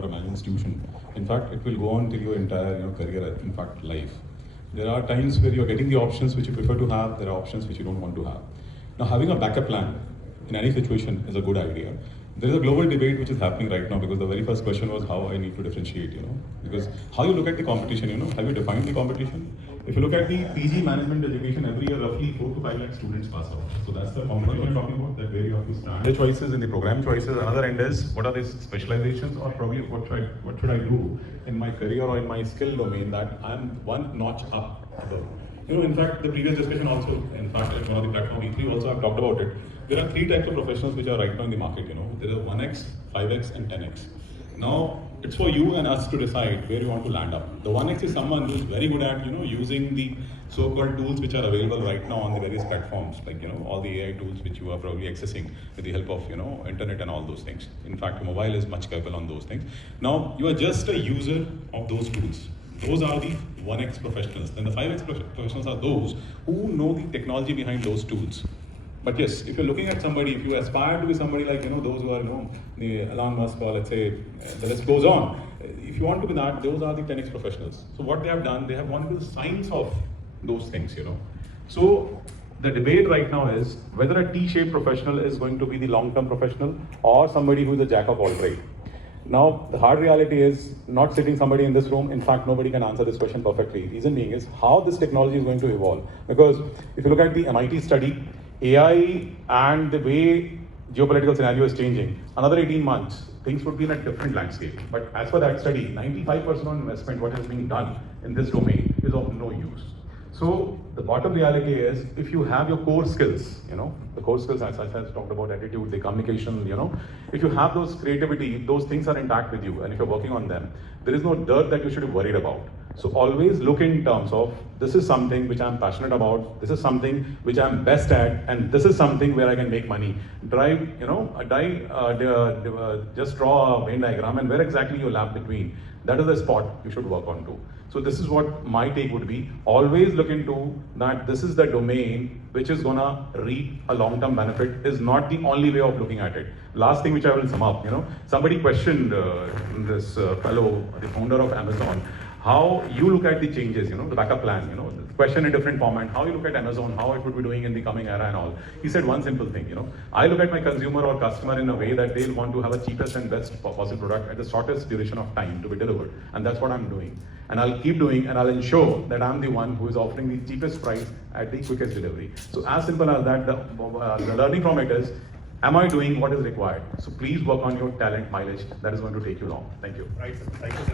or a management institution. In fact, it will go on till your entire career, in fact, life. There are times where you're getting the options which you prefer to have, there are options which you don't want to have. Now, having a backup plan in any situation is a good idea. There is a global debate which is happening right now because the very first question was how I need to differentiate, because how you look at the competition, have you defined the competition? If you look at the PG management education, every year roughly 4 to 5 lakh students pass out. So that's the competition I'm talking about, that where you have to stand. The choices and the program choices, another end is what are the specializations or probably what should I do in my career or in my skill domain that I'm one notch up above. In fact, the previous discussion also, in fact, at one of the platform E3 also I've talked about it. There are 3 types of professionals which are right now in the market, There are 1x, 5x and 10x. Now, it's for you and us to decide where you want to land up. The 1x is someone who is very good at, using the so-called tools which are available right now on the various platforms, like, all the AI tools which you are probably accessing with the help of, internet and all those things. In fact, mobile is much capable on those things. Now, you are just a user of those tools. Those are the 1x professionals. Then the 5x professionals are those who know the technology behind those tools. But yes, if you're looking at somebody, if you aspire to be somebody like, those who are, the Elon Musk or let's say, the list goes on. If you want to be that, those are the 10x professionals. So what they have done, they have gone into the science of those things, So the debate right now is whether a T-shaped professional is going to be the long-term professional or somebody who is a jack of all trades. Now, the hard reality is not sitting somebody in this room. In fact, nobody can answer this question perfectly. Reason being is how this technology is going to evolve. Because if you look at the MIT study, AI and the way geopolitical scenario is changing, another 18 months, things would be in a different landscape. But as per that study, 95% of investment, what is being done in this domain is of no use. So the bottom reality is, if you have your core skills, the core skills as I talked about, attitude, the communication, if you have those creativity, those things are intact with you, and if you're working on them, there is no dirt that you should be worried about. So always look in terms of, this is something which I'm passionate about, this is something which I'm best at, and this is something where I can make money. Just draw a Venn diagram and where exactly you lap between. That is the spot you should work on to. So this is what my take would be. Always look into that this is the domain which is gonna reap a long-term benefit, is not the only way of looking at it. Last thing which I will sum up, somebody questioned this fellow, the founder of Amazon, how you look at the changes, the backup plan, the question in different format, how you look at Amazon, how it would be doing in the coming era and all. He said one simple thing, I look at my consumer or customer in a way that they'll want to have a cheapest and best possible product at the shortest duration of time to be delivered. And that's what I'm doing. And I'll keep doing, and I'll ensure that I'm the one who is offering the cheapest price at the quickest delivery. So as simple as that, the learning from it is, am I doing what is required? So please work on your talent mileage. That is going to take you long. Thank you. Right, sir. Thank you, sir.